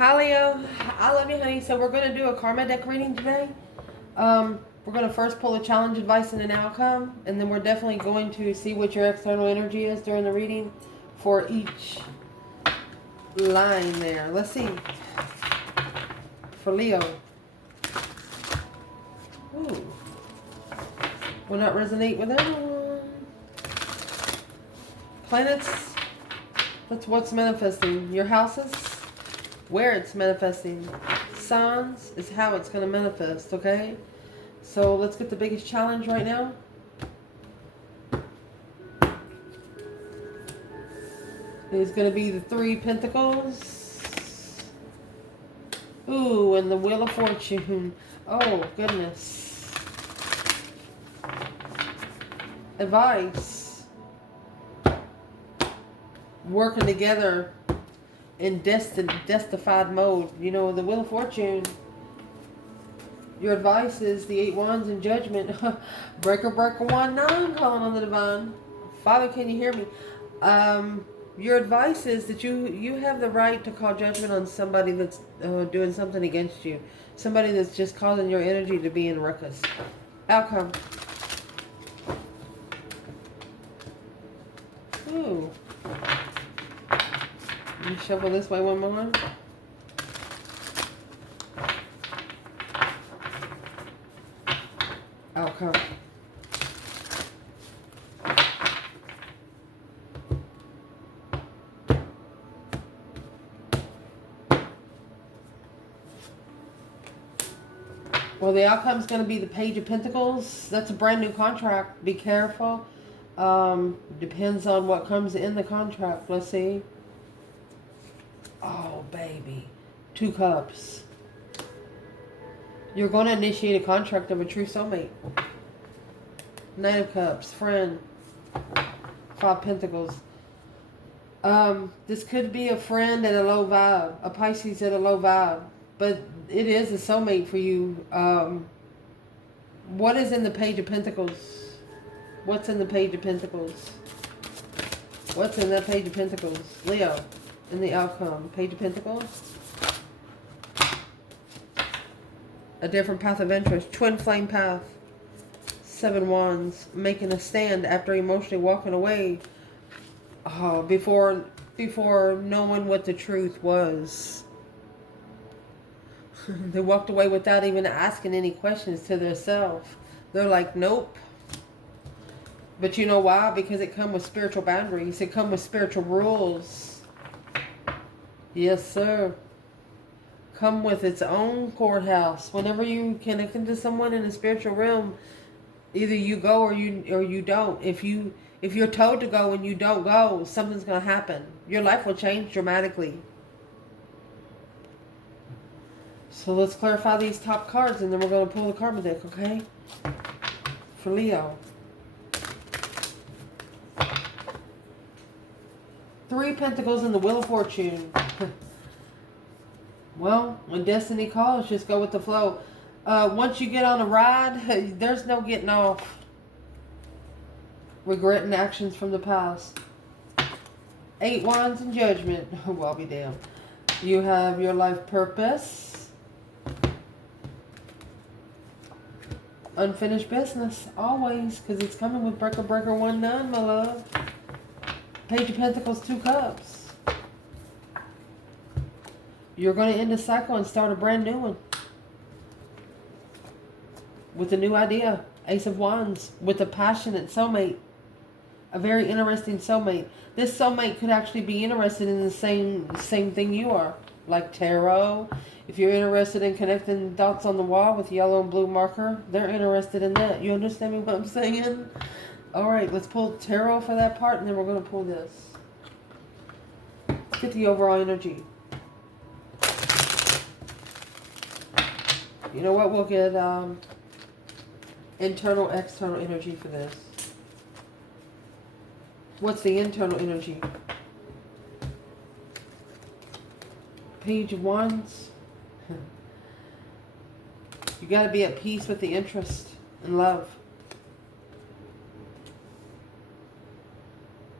Hi Leo, I love you honey. So we're going to do a karma deck reading today. We're going to first pull a challenge, advice, and an outcome. And then we're definitely going to see what your external energy is during the reading for each line there. Let's see. For Leo. Ooh. Will not resonate with anyone. Planets. That's what's manifesting. Your houses. Where it's manifesting. Signs is how it's going to manifest, okay? So let's get the biggest challenge right now. It's going to be the 3 Pentacles. Ooh, and the Wheel of Fortune. Oh, goodness. Advice. Working together in destified mode. You know, the Wheel of Fortune. Your advice is the 8 Wands and Judgment. Breaker, 1-9, calling on the divine. Father, can you hear me? Your advice is that you have the right to call judgment on somebody that's doing something against you. Somebody that's just causing your energy to be in ruckus. Outcome. Ooh. Let me shuffle this way one more. Outcome. Well, the outcome is going to be the Page of Pentacles. That's a brand new contract. Be careful. Depends on what comes in the contract. Let's see. Oh, baby. 2 Cups. You're going to initiate a contract of a true soulmate. 9 of Cups. Friend. 5 Pentacles. This could be a friend at a low vibe. A Pisces at a low vibe. But it is a soulmate for you. What is in the Page of Pentacles? What's in the Page of Pentacles? What's in that Page of Pentacles? Leo. In the outcome. Page of Pentacles. A different path of interest. Twin flame path. 7 Wands. Making a stand after emotionally walking away. Before knowing what the truth was. They walked away without even asking any questions to themselves. They're like, nope. But you know why? Because it comes with spiritual boundaries. It comes with spiritual rules. Yes, sir. Come with its own courthouse. Whenever you connect to someone in the spiritual realm, either you go or you don't. If you're told to go and you don't go, something's going to happen. Your life will change dramatically. So let's clarify these top cards and then we're going to pull the karma deck, okay? For Leo. 3 Pentacles and the Wheel of Fortune. Well, when destiny calls, just go with the flow. Once you get on a ride, there's no getting off. Regretting actions from the past. 8 Wands and Judgment. Well, I'll be damned. You have your life purpose. Unfinished business. Always. Because it's coming with Breaker 1-9, my love. Page of Pentacles, 2 Cups. You're going to end a cycle and start a brand new one. With a new idea. Ace of Wands. With a passionate soulmate. A very interesting soulmate. This soulmate could actually be interested in the same thing you are. Like tarot. If you're interested in connecting dots on the wall with yellow and blue marker, they're interested in that. You understand me what I'm saying? Alright, let's pull tarot for that part and then we're going to pull this. Let's get the overall energy. You know what? We'll get internal, external energy for this. What's the internal energy? Page of Wands. You got to be at peace with the interest and love.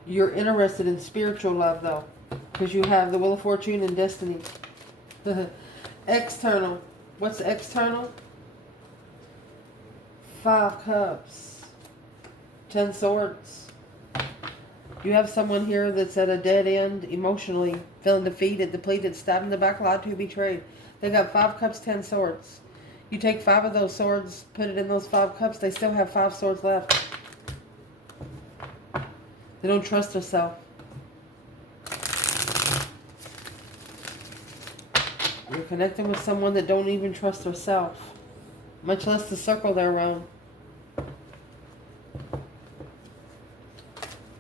You're interested in spiritual love, though, because you have the Wheel of Fortune and Destiny. External. What's external? 5 cups. 10 swords. You have someone here that's at a dead end emotionally, feeling defeated, depleted, stabbed in the back, lied to, betrayed. They got 5 cups, 10 swords. You take 5 of those swords, put it in those 5 cups, they still have 5 swords left. They don't trust themselves. You're connecting with someone that don't even trust herself, much less the circle they're around.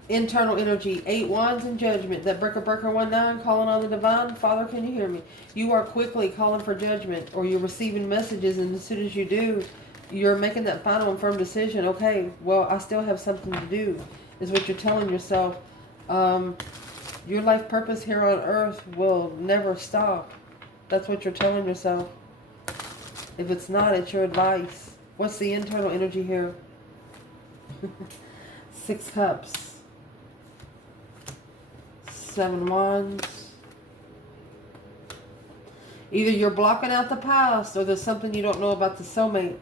Internal energy, 8 wands and judgment. That breaker 19 calling on the divine. Father, can you hear me? You are quickly calling for judgment, or you're receiving messages, and as soon as you do, you're making that final and firm decision. Okay, well, I still have something to do, is what you're telling yourself. Your life purpose here on earth will never stop. That's what you're telling yourself. If it's not, it's your advice. What's the internal energy here? 6 cups. 7 wands. Either you're blocking out the past, or there's something you don't know about the soulmate.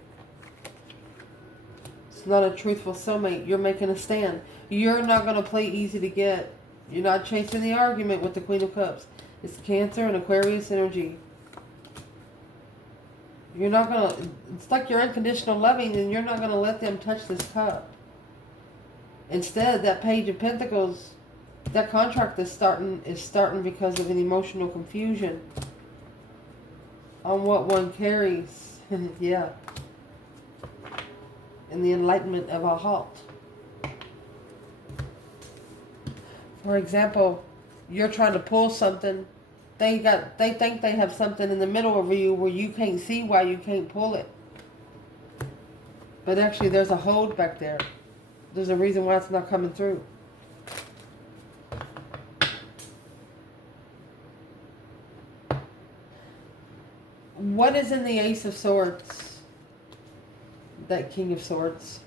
It's not a truthful soulmate. You're making a stand. You're not going to play easy to get. You're not chasing the argument with the Queen of Cups. It's Cancer and Aquarius energy. You're not going to, it's like you're unconditional loving, and you're not going to let them touch this cup. Instead, that Page of Pentacles, that contract is starting because of an emotional confusion on what one carries. Yeah. And the enlightenment of a halt. For example, you're trying to pull something. They think they have something in the middle of you where you can't see why you can't pull it. But actually there's a hold back there. There's a reason why it's not coming through. What is in the Ace of Swords? That King of Swords.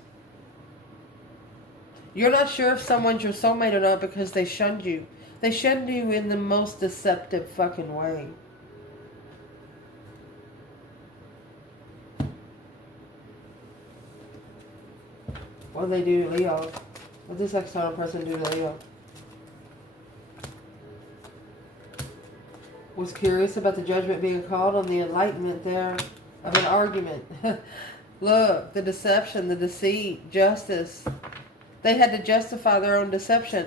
You're not sure if someone's your soulmate or not because they shunned you. They shunned you in the most deceptive fucking way. What do they do to Leo? What does this external person do to Leo? Was curious about the judgment being called on the enlightenment there of an argument. Look, the deception, the deceit, justice. They had to justify their own deception.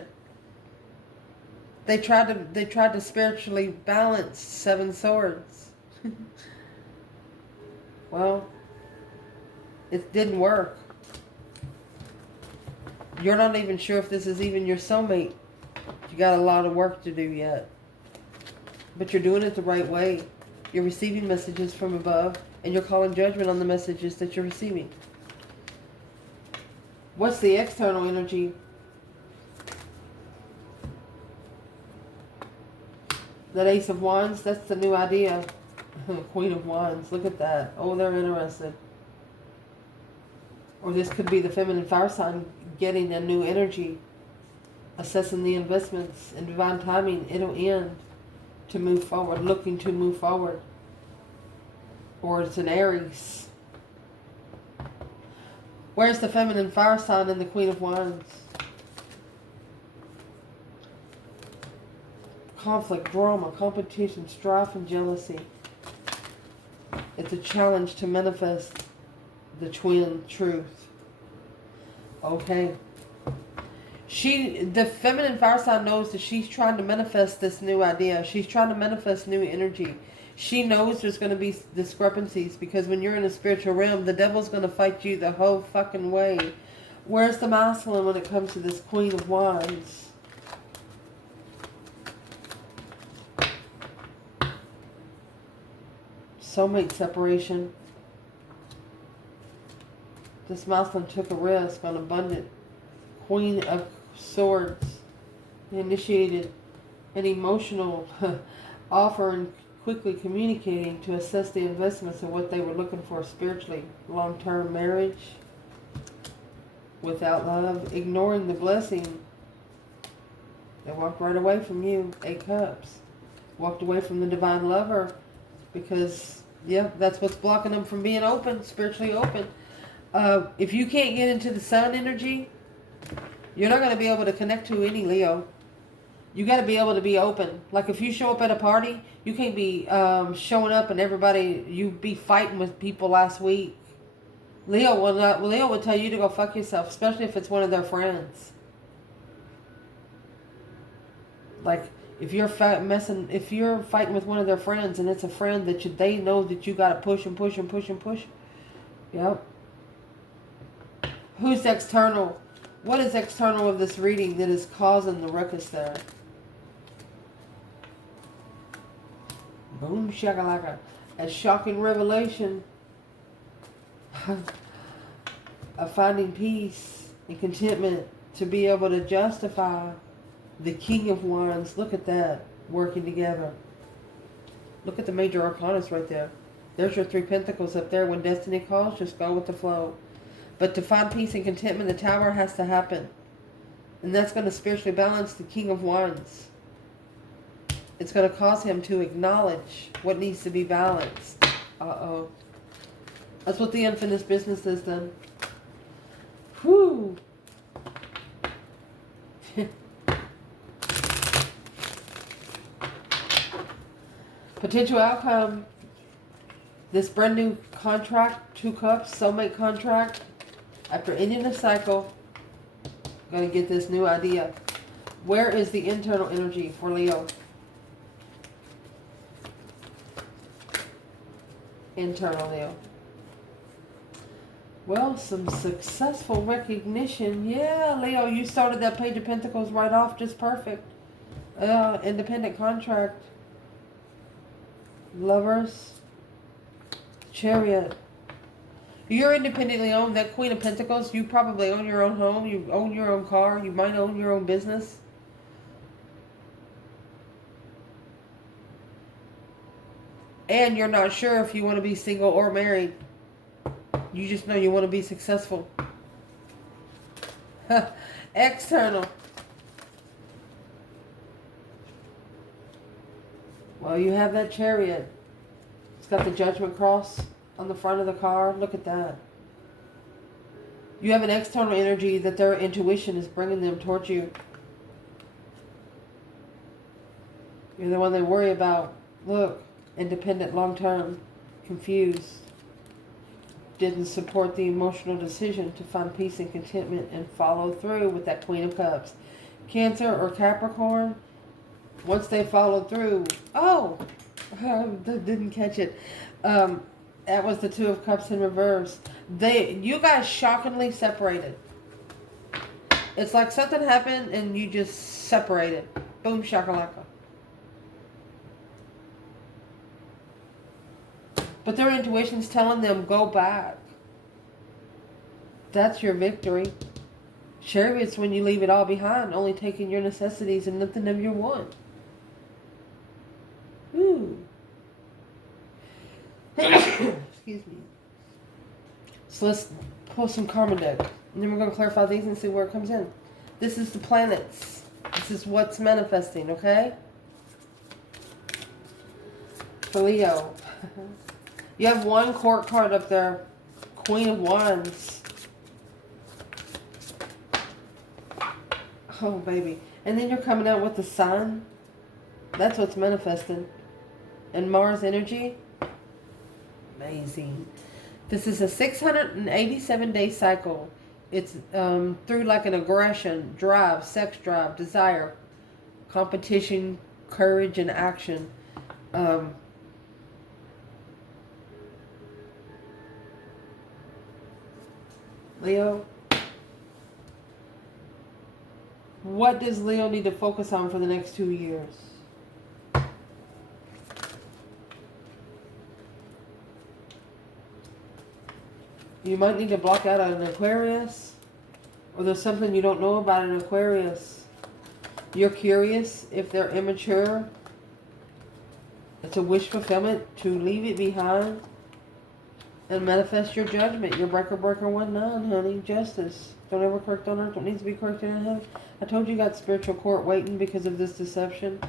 They tried to spiritually balance 7 swords. Well, it didn't work. You're not even sure if this is even your soulmate. You got a lot of work to do yet. But you're doing it the right way. You're receiving messages from above, and you're calling judgment on the messages that you're receiving. What's the external energy? That Ace of Wands, that's the new idea. Queen of Wands, look at that. Oh, they're interested. Or this could be the feminine fire sign getting a new energy. Assessing the investments in divine timing. It'll end to move forward, looking to move forward. Or it's an Aries. Where's the feminine fire sign in the Queen of Wands? Conflict, drama, competition, strife, and jealousy. It's a challenge to manifest the twin truth. Okay. The feminine fire sign knows that she's trying to manifest this new idea. She's trying to manifest new energy. She knows there's going to be discrepancies because when you're in a spiritual realm, the devil's going to fight you the whole fucking way. Where's the masculine when it comes to this Queen of Wands? Soulmate separation. This masculine took a risk on abundant Queen of Swords. He initiated an emotional offer and quickly communicating to assess the investments of what they were looking for spiritually. Long-term marriage without love, ignoring the blessing. They walked right away from you. 8 cups. Walked away from the divine lover Because, yeah, that's what's blocking them from being open, spiritually open. If you can't get into the sun energy, you're not going to be able to connect to any Leo. You got to be able to be open. Like if you show up at a party, you can't be showing up and everybody, you be fighting with people last week. Leo will not. Leo will tell you to go fuck yourself, especially if it's one of their friends. Like if you're if you're fighting with one of their friends and it's a friend that they know that you got to push and push and push and push. Yep. Who's external? What is external of this reading that is causing the ruckus there? Boom shakalaka. A shocking revelation of finding peace and contentment to be able to justify the King of Wands. Look at that, working together. Look at the major arcanas right there. There's your 3 pentacles up there. When destiny calls, just go with the flow. But to find peace and contentment, the Tower has to happen. And that's going to spiritually balance the King of Wands. It's going to cause him to acknowledge what needs to be balanced. Uh-oh. That's what the unfinished business is then. Whew. Potential outcome. This brand new contract, 2 cups, soulmate contract. After ending the cycle, I'm going to get this new idea. Where is the internal energy for Leo? Internal Leo. Well, some successful recognition. Yeah, Leo, you started that Page of Pentacles right off just perfect. Independent contract. Lovers. Chariot. You're independently owned. That Queen of Pentacles, you probably own your own home. You own your own car. You might own your own business. And you're not sure if you want to be single or married. You just know you want to be successful. External. Well, you have that Chariot. It's got the Judgment Cross on the front of the car. Look at that. You have an external energy that their intuition is bringing them towards you. You're the one they worry about. Look, independent, long-term, confused. Didn't support the emotional decision to find peace and contentment and follow through with that Queen of Cups. Cancer or Capricorn, once they followed through, didn't catch it. That was the 2 of Cups in reverse. You guys shockingly separated. It's like something happened and you just separated. Boom shakalaka. But their intuition's telling them, go back. That's your victory. Chariot's when you leave it all behind, only taking your necessities and nothing of your want. Ooh. Excuse me. So let's pull some Karma deck. And then we're going to clarify these and see where it comes in. This is the planets. This is what's manifesting, okay? For Leo. You have 1 court card up there. Queen of Wands. Oh, baby. And then you're coming out with the Sun. That's what's manifesting. And Mars energy. Amazing. This is a 687-day cycle. It's through like an aggression, drive, sex drive, desire, competition, courage, and action. Leo, what does Leo need to focus on for the next 2 years? You might need to block out an Aquarius, or there's something you don't know about an Aquarius. You're curious if they're immature. It's a wish fulfillment to leave it behind and manifest your judgment. Your breaker 19, honey. Justice. Don't ever correct on earth. Don't need to be corrected in heaven. I told you got spiritual court waiting because of this deception.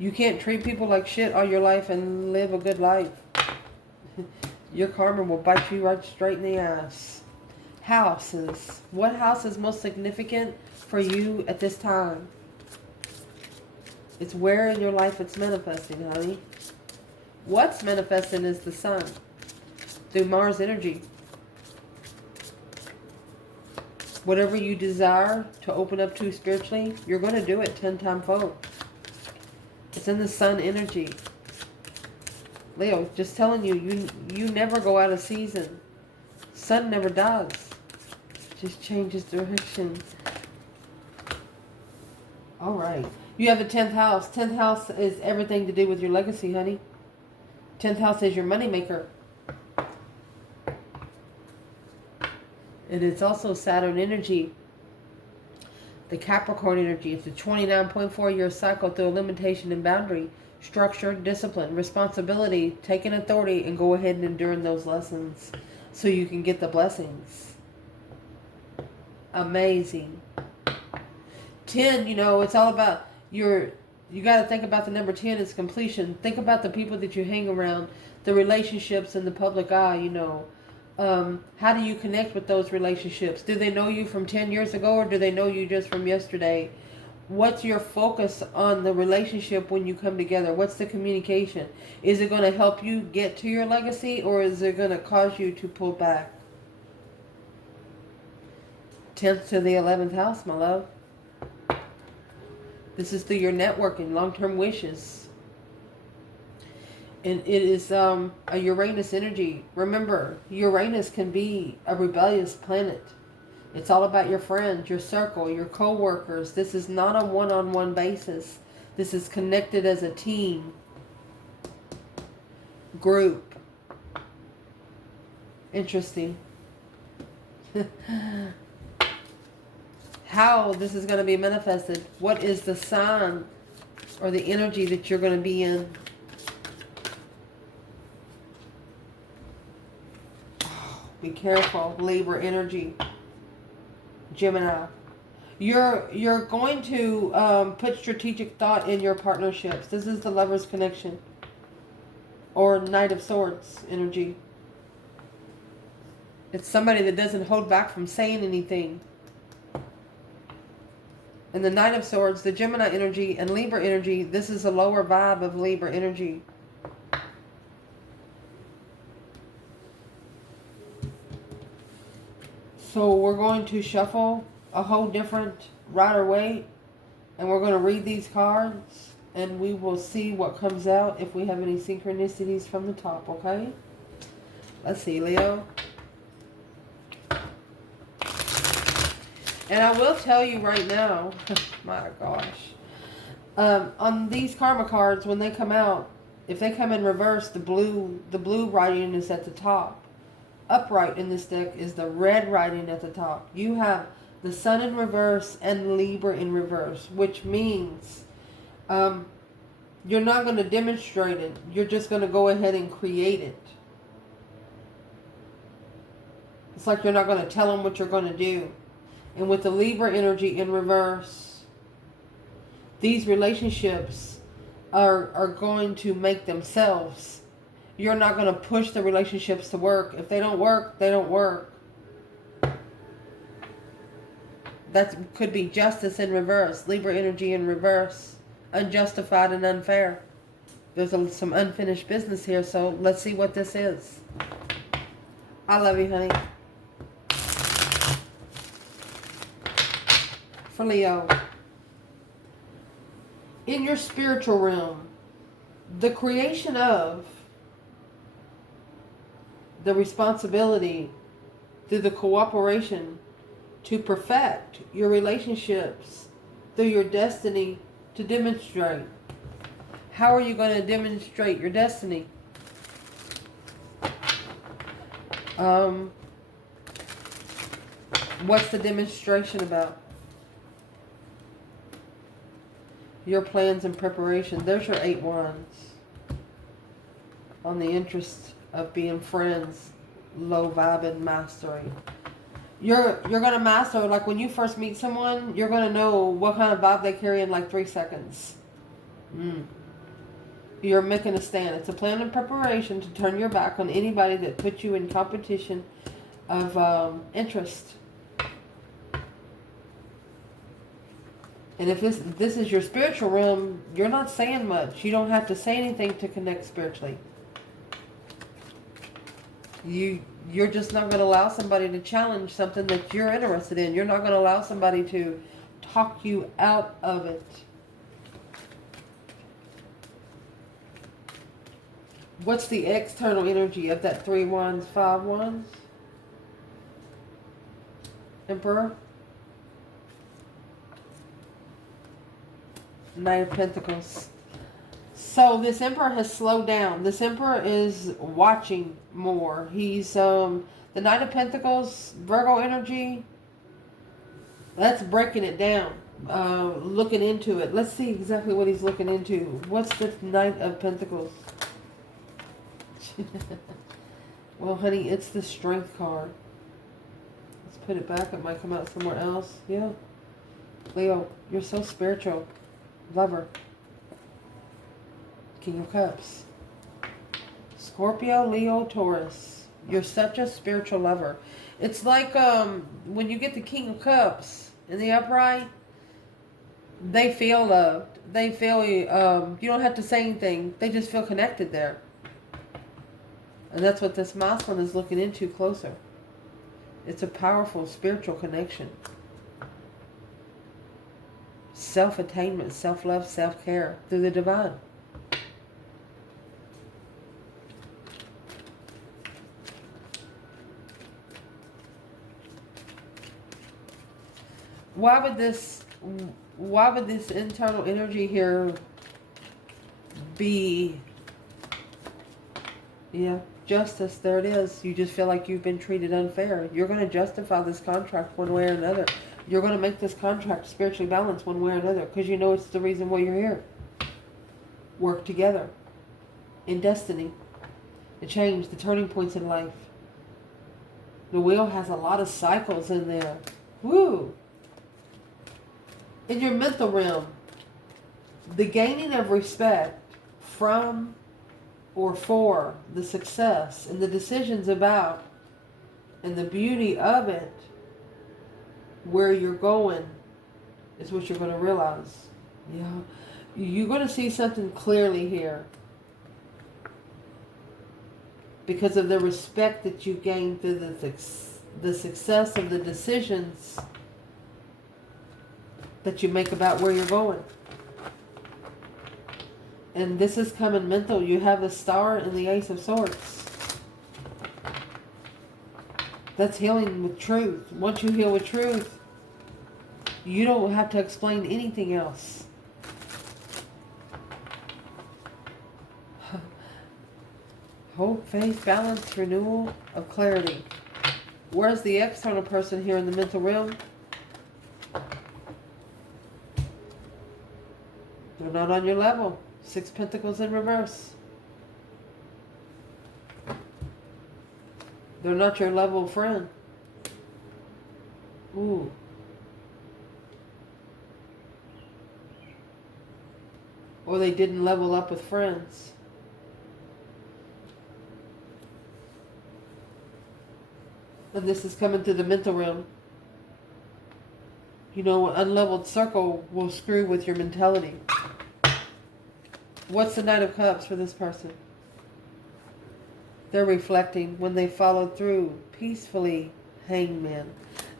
You can't treat people like shit all your life and live a good life. Your karma will bite you right straight in the ass. Houses. What house is most significant for you at this time? It's where in your life it's manifesting, honey. What's manifesting is the sun through Mars energy. Whatever you desire to open up to spiritually, you're going to do it 10 times fold. It's in the sun energy. Leo, just telling you, you never go out of season. Sun never does. Just changes direction. All right. You have a 10th house. 10th house is everything to do with your legacy, honey. 10th house is your money maker. And it's also Saturn energy. The Capricorn energy. It's a 29.4 year cycle through a limitation and boundary. Structure, discipline, responsibility, taking authority, and go ahead and endure those lessons so you can get the blessings. Amazing. 10, you know, it's all about you got to think about the number 10 is completion. Think about the people that you hang around, the relationships in the public eye, you know. How do you connect with those relationships? Do they know you from 10 years ago, or do they know you just from yesterday? What's your focus on the relationship when you come together? What's the communication? Is it going to help you get to your legacy, or is it going to cause you to pull back? 10th to the 11th house, my love. This is through your networking, long-term wishes. And it is a Uranus energy. Remember, Uranus can be a rebellious planet. It's all about your friends, your circle, your co-workers. This is not a one-on-one basis. This is connected as a team, group. Interesting. How this is going to be manifested. What is the sign or the energy that you're going to be in? Be careful, Libra energy. Gemini. You're going to put strategic thought in your partnerships. This is the Lover's connection. Or Knight of Swords energy. It's somebody that doesn't hold back from saying anything. And the Knight of Swords, the Gemini energy, and Libra energy, this is a lower vibe of Libra energy. So we're going to shuffle a whole different Rider-Waite, and we're going to read these cards, and we will see what comes out if we have any synchronicities from the top, okay? Let's see, Leo. And I will tell you right now, my gosh, on these karma cards, when they come out, if they come in reverse, the blue writing is at the top. Upright in this deck is the red writing at the top. You have the Sun in reverse and Libra in reverse, which means you're not going to demonstrate it. You're just going to go ahead and create it. It's like you're not going to tell them what you're going to do. And with the Libra energy in reverse, these relationships are going to make themselves. You're not going to push the relationships to work. If they don't work, they don't work. That could be justice in reverse. Libra energy in reverse. Unjustified and unfair. There's some unfinished business here, so let's see what this is. I love you, honey. For Leo. In your spiritual realm, the creation of the responsibility through the cooperation to perfect your relationships through your destiny to demonstrate. How are you going to demonstrate your destiny? What's the demonstration about? Your plans and preparation. There's your 8 wands. On the interest of being friends, low vibe and mastery. You're going to master, like when you first meet someone, you're going to know what kind of vibe they carry in like 3 seconds. You're making a stand. It's a plan and preparation to turn your back on anybody that puts you in competition of interest. And if this is your spiritual realm, you're not saying much. You don't have to say anything to connect spiritually. You're just not going to allow somebody to challenge something that you're interested in. You're not going to allow somebody to talk you out of it. What's the external energy of that 3 wands, 5 wands? Emperor? Knight of Pentacles. So this Emperor has slowed down. This Emperor is watching more. He's the Knight of Pentacles, Virgo energy. That's breaking it down. Looking into it. Let's see exactly what he's looking into. What's the Knight of Pentacles? Well, honey, it's the Strength card. Let's put it back. It might come out somewhere else. Yeah. Leo, you're so spiritual. Lover. King of Cups. Scorpio, Leo, Taurus. You're such a spiritual lover. It's like when you get the King of Cups in the upright, they feel loved. They feel, you don't have to say anything. They just feel connected there. And that's what this masculine is looking into closer. It's a powerful spiritual connection. Self-attainment, self-love, self-care through the divine. Why would this internal energy here be, yeah, justice? There it is. You just feel like you've been treated unfair. You're going to justify this contract one way or another. You're going to make this contract spiritually balanced one way or another because you know it's the reason why you're here. Work together in destiny. The change, the turning points in life. The wheel has a lot of cycles in there. Woo! In your mental realm, the gaining of respect from or for the success and the decisions about and the beauty of it, where you're going, is what you're going to realize. Yeah, you're going to see something clearly here because of the respect that you gain through the success of the decisions that you make about where you're going. And this is coming mental. You have the Star and the Ace of Swords. That's healing with truth. Once you heal with truth, you don't have to explain anything else. Hope, faith, balance, renewal of clarity. Where's the external person here in the mental realm? They're not on your level. 6 Pentacles in reverse. They're not your level friend. Ooh. Or they didn't level up with friends. And this is coming through the mental realm. You know, an unleveled circle will screw with your mentality. What's the Knight of Cups for this person? They're reflecting when they followed through peacefully. Hangman.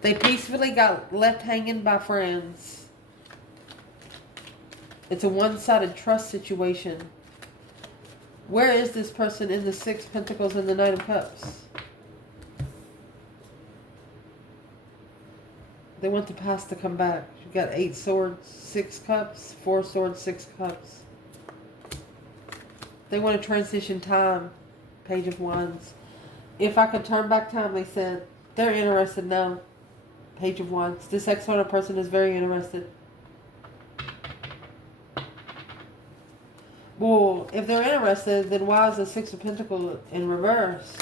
They peacefully got left hanging by friends. It's a one-sided trust situation. Where is this person in the 6 Pentacles and the Knight of Cups? They want the past to come back. You've got 8 Swords, 6 Cups, 4 Swords, 6 Cups. They want to transition time. Page of Wands. If I could turn back time, they said. They're interested now. Page of Wands. This external person is very interested. Well, if they're interested, then why is the 6 of Pentacles in reverse?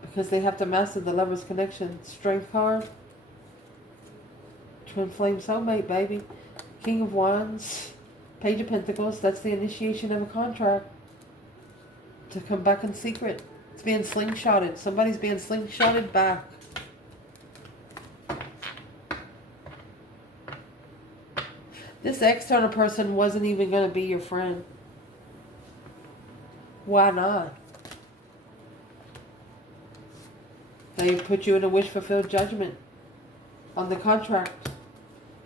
Because they have to master the Lover's Connection. Strength card. Twin Flame Soulmate, baby. King of Wands, Page of Pentacles. That's the initiation of a contract to come back in secret. It's being slingshotted. Somebody's being slingshotted back. This external person wasn't even going to be your friend. Why not? They put you in a wish-fulfilled judgment on the contract.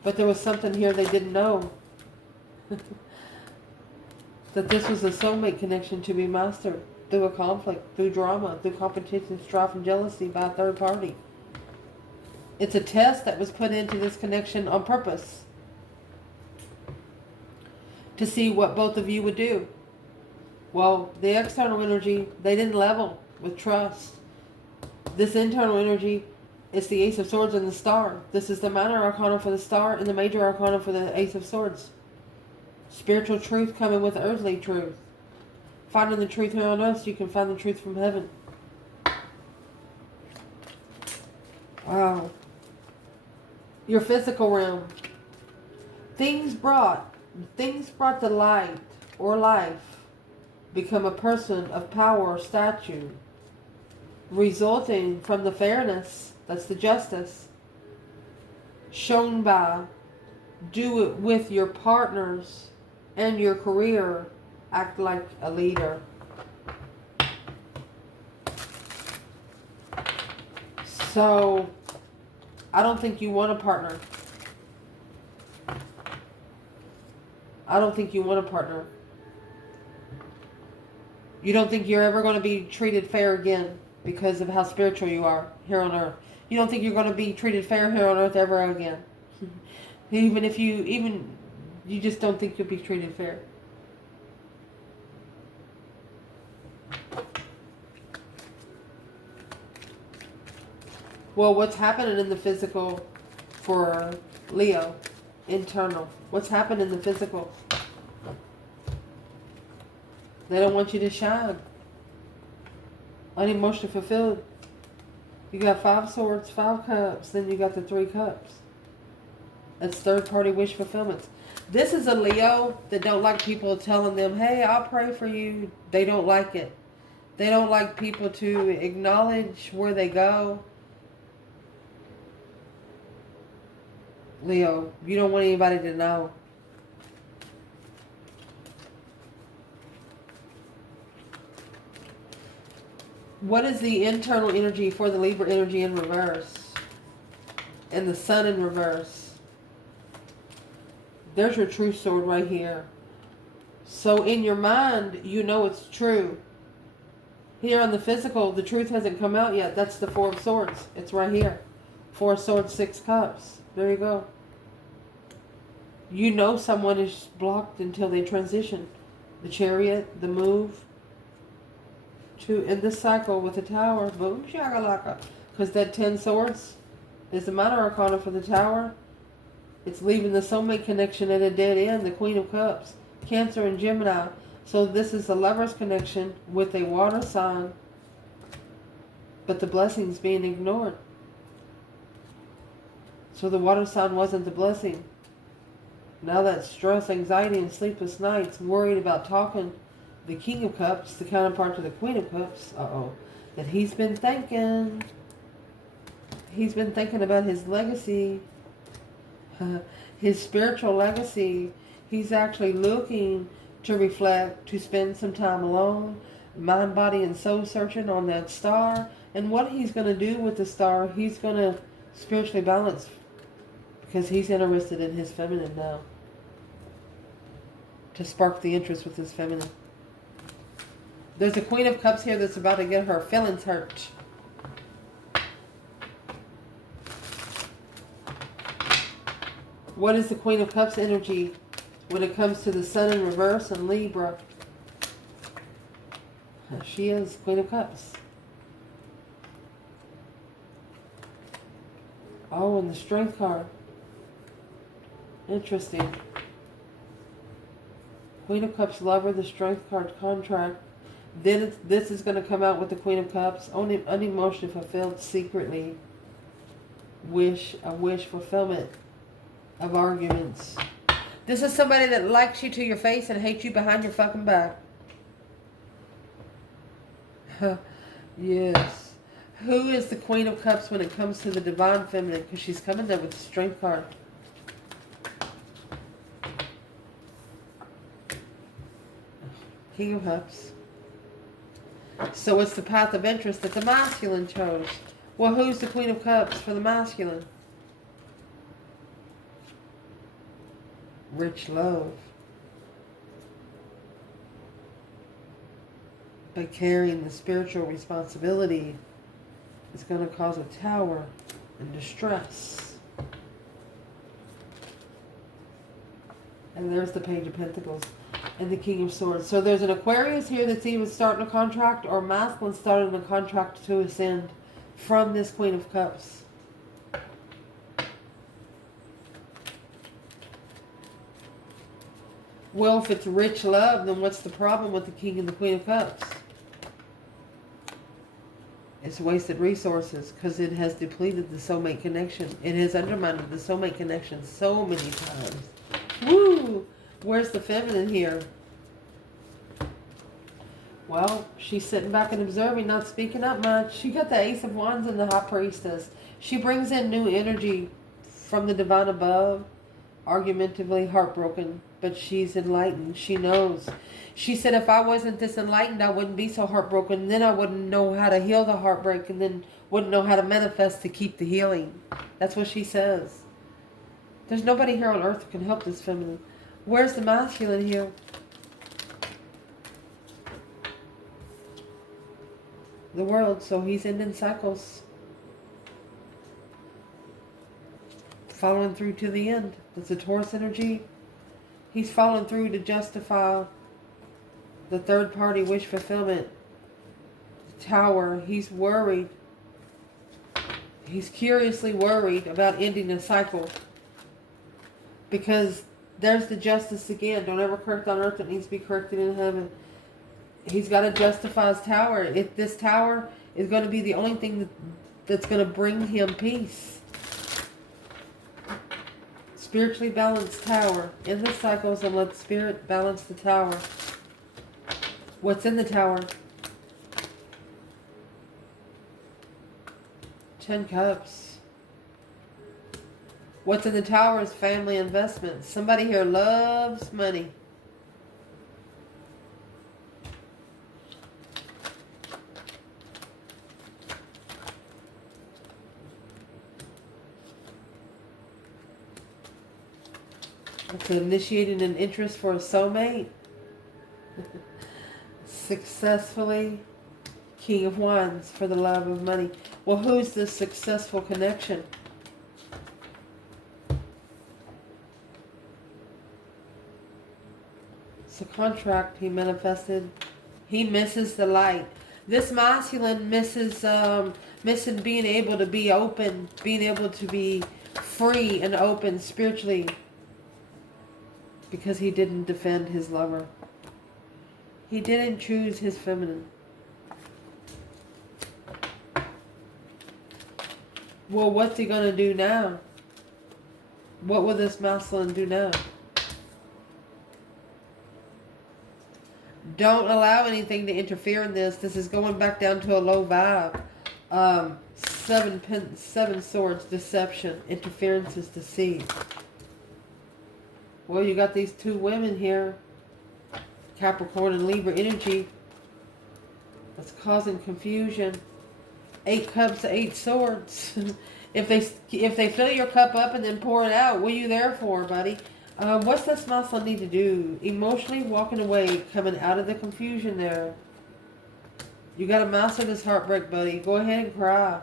But there was something here they didn't know. That this was a soulmate connection to be mastered through a conflict, through drama, through competition, strife, and jealousy by a third party. It's a test that was put into this connection on purpose to see what both of you would do. Well, the external energy, they didn't level with trust. This internal energy, it's the Ace of Swords and the Star. This is the minor arcana for the Star and the major arcana for the Ace of Swords. Spiritual truth coming with earthly truth. Finding the truth here on earth so you can find the truth from heaven. Wow. Your physical realm. Things brought to light or life become a person of power or statue, resulting from the fairness, that's the justice, shown by do it with your partners and your career. Act like a leader. So, I don't think you want a partner. I don't think you want a partner. You don't think you're ever going to be treated fair again because of how spiritual you are here on earth. You don't think you're going to be treated fair here on earth ever again. You just don't think you'll be treated fair. Well, what's happening in the physical for Leo? Internal. What's happened in the physical? They don't want you to shine. Unemotionally fulfilled. You got 5 swords, 5 cups, then you got the 3 cups. That's third party wish fulfillments. This is a Leo that don't like people telling them, hey, I'll pray for you. They don't like it. They don't like people to acknowledge where they go. Leo, you don't want anybody to know. What is the internal energy for the Libra energy in reverse? And the Sun in reverse. There's your true sword right here. So in your mind, you know it's true. Here on the physical, the truth hasn't come out yet. That's the 4 of Swords. It's right here. 4 of Swords, 6 cups. There you go. You know someone is blocked until they transition. The Chariot, the move. To end this cycle with the Tower. Boom, shakalaka. Because that 10 swords is the minor arcana for the Tower. It's leaving the soulmate connection at a dead end. The Queen of Cups. Cancer and Gemini. So this is the lover's connection with a water sign. But the blessing's being ignored. So the water sign wasn't the blessing. Now that stress, anxiety, and sleepless nights, worried about talking, the King of Cups, the counterpart to the Queen of Cups, that he's been thinking. He's been thinking about his legacy, his spiritual legacy. He's actually looking to reflect, to spend some time alone, mind, body, and soul searching on that star. And what he's going to do with the star, he's going to spiritually balance, because he's interested in his feminine now. To spark the interest with his feminine. There's a Queen of Cups here that's about to get her feelings hurt. What is the Queen of Cups energy when it comes to the Sun in reverse and Libra? She is Queen of Cups. Oh, and the Strength card. Interesting. Queen of Cups lover, the Strength card contract. Then this is going to come out with the Queen of Cups. Only unemotionally fulfilled secretly. A wish fulfillment of arguments. This is somebody that likes you to your face and hates you behind your fucking back. Yes. Who is the Queen of Cups when it comes to the Divine Feminine? Because she's coming there with the Strength card. King of Cups. So it's the path of interest that the masculine chose. Well, who's the Queen of Cups for the masculine? Rich love. But carrying the spiritual responsibility is going to cause a tower and distress. And there's the Page of Pentacles and the King of Swords. So there's an Aquarius here that's even starting a contract, or masculine starting a contract to ascend from this Queen of Cups. Well, if it's rich love, then what's the problem with the King and the Queen of Cups? It's wasted resources because it has depleted the soulmate connection. It has undermined the soulmate connection so many times. Woo! Where's the feminine here? Well, she's sitting back and observing, not speaking up much. She got the Ace of Wands and the High Priestess. She brings in new energy from the divine above, argumentatively heartbroken, but she's enlightened. She knows. She said, if I wasn't this enlightened, I wouldn't be so heartbroken. Then I wouldn't know how to heal the heartbreak, and then wouldn't know how to manifest to keep the healing. That's what she says. There's nobody here on earth that can help this feminine. Where's the masculine here? The world. So he's ending cycles. Following through to the end. That's a Taurus energy. He's following through to justify the third party wish fulfillment. The Tower. He's worried. He's curiously worried about ending a cycle. Because there's the justice again. Don't ever correct on earth. It needs to be corrected in heaven. He's got to justify his tower. If this tower is going to be the only thing that's going to bring him peace. Spiritually balanced tower. End the cycles and let spirit balance the tower. What's in the tower? 10 cups. What's in the tower is family investments. Somebody here loves money. It's initiating an interest for a soulmate. Successfully. King of Wands for the love of money. Well, who's the successful connection? It's a contract he manifested. He misses the light. This masculine misses missing being able to be open, being able to be free and open spiritually. Because he didn't defend his lover. He didn't choose his feminine. Well, what's he going to do now? What will this masculine do now? Don't allow anything to interfere in this. This is going back down to a low vibe. Seven swords, deception. Interference is deceit. Well, you got these two women here. Capricorn and Libra energy. That's causing confusion. 8 cups, 8 swords. If they fill your cup up and then pour it out, what are you there for, buddy? What's this masculine need to do? Emotionally walking away, coming out of the confusion there. You got to master this heartbreak, buddy. Go ahead and cry.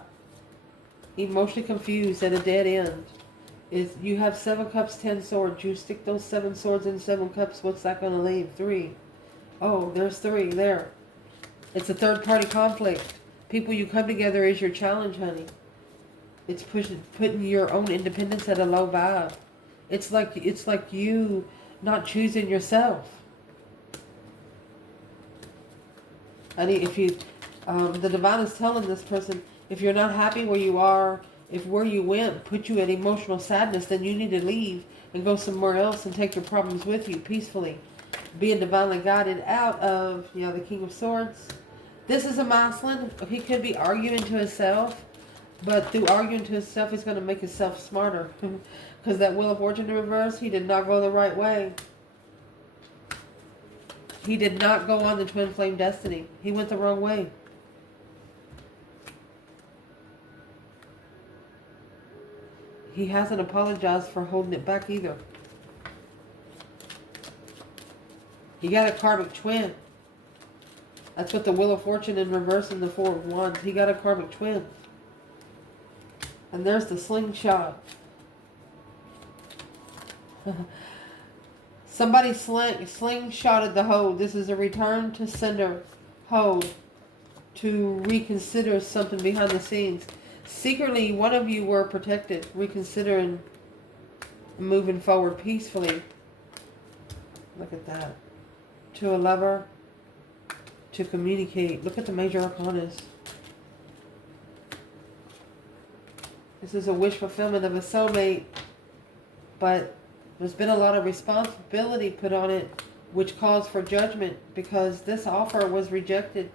Emotionally confused at a dead end. You have 7 cups, 10 swords. You stick those 7 swords in 7 cups. What's that going to leave? 3. Oh, there's 3 there. It's a third party conflict. People you come together is your challenge, honey. It's putting your own independence at a low vibe. It's like you not choosing yourself. Honey, if you, the divine is telling this person, if you're not happy where you are, if where you went put you at emotional sadness, then you need to leave and go somewhere else and take your problems with you peacefully. Being divinely guided out of, the King of Swords. This is a masculine. He could be arguing to himself, but through arguing to himself, he's going to make himself smarter. Because that Wheel of Fortune in reverse, he did not go the right way. He did not go on the twin flame destiny. He went the wrong way. He hasn't apologized for holding it back either. He got a karmic twin. That's what the Wheel of Fortune in reverse and the Four of Wands. He got a karmic twin. And there's the slingshot. Somebody slingshotted the hold. This is a return to sender hold to reconsider something behind the scenes. Secretly, one of you were protected, reconsidering moving forward peacefully. Look at that. To a lover, to communicate. Look at the major arcanas. This is a wish fulfillment of a soulmate, but there's been a lot of responsibility put on it, which calls for judgment, because this offer was rejected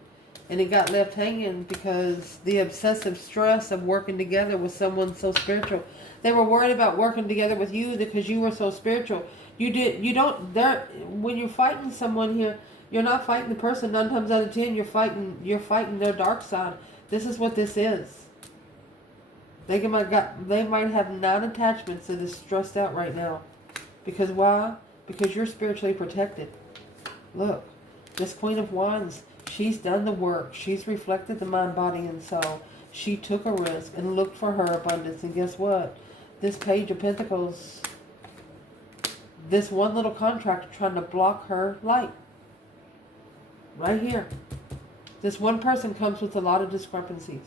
and it got left hanging because the obsessive stress of working together with someone so spiritual. They were worried about working together with you because you were so spiritual. When you're fighting someone here, you're not fighting the person. 9 times out of 10, you're fighting their dark side. This is what this is. They might have 9 attachments that is stressed out right now. Because why? Because you're spiritually protected. Look, this Queen of Wands, she's done the work. She's reflected the mind, body, and soul. She took a risk and looked for her abundance. And guess what? This Page of Pentacles, this one little contract trying to block her light. Right here. This one person comes with a lot of discrepancies.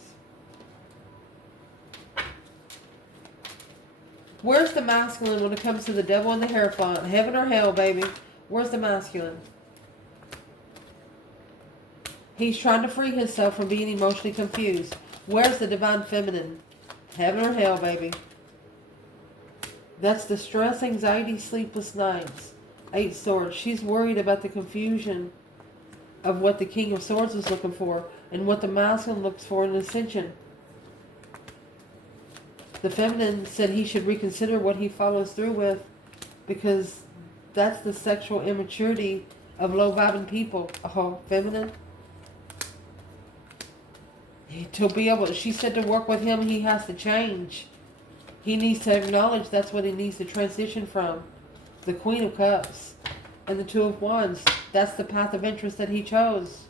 Where's the masculine when it comes to the devil and the Hierophant? Heaven or hell, baby? Where's the masculine? He's trying to free himself from being emotionally confused. Where's the divine feminine? Heaven or hell, baby? That's the stress, anxiety, sleepless nights. 8 Swords. She's worried about the confusion of what the King of Swords is looking for and what the masculine looks for in Ascension. The feminine said he should reconsider what he follows through with, because that's the sexual immaturity of low-vibing people. Oh, feminine. To be able, she said, to work with him, he has to change. He needs to acknowledge that's what he needs to transition from. The Queen of Cups and the Two of Wands. That's the path of interest that he chose.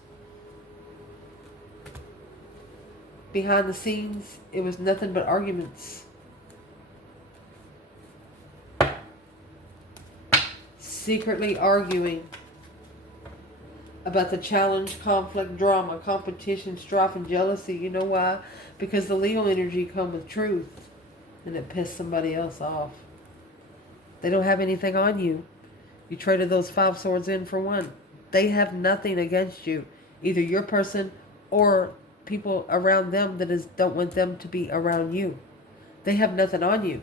Behind the scenes, it was nothing but arguments. Secretly arguing about the challenge, conflict, drama, competition, strife, and jealousy. You know why? Because the Leo energy comes with truth, and it pissed somebody else off. They don't have anything on you. You traded those 5 swords in for 1. They have nothing against you. Either your person or people around them that don't want them to be around you. They have nothing on you.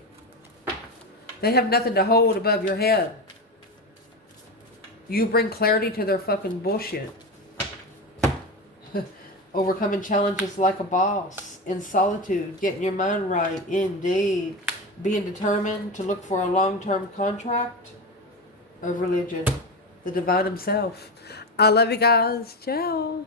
They have nothing to hold above your head. You bring clarity to their fucking bullshit. Overcoming challenges like a boss. In solitude. Getting your mind right. Indeed. Being determined to look for a long-term contract of religion. The divine himself. I love you guys. Ciao.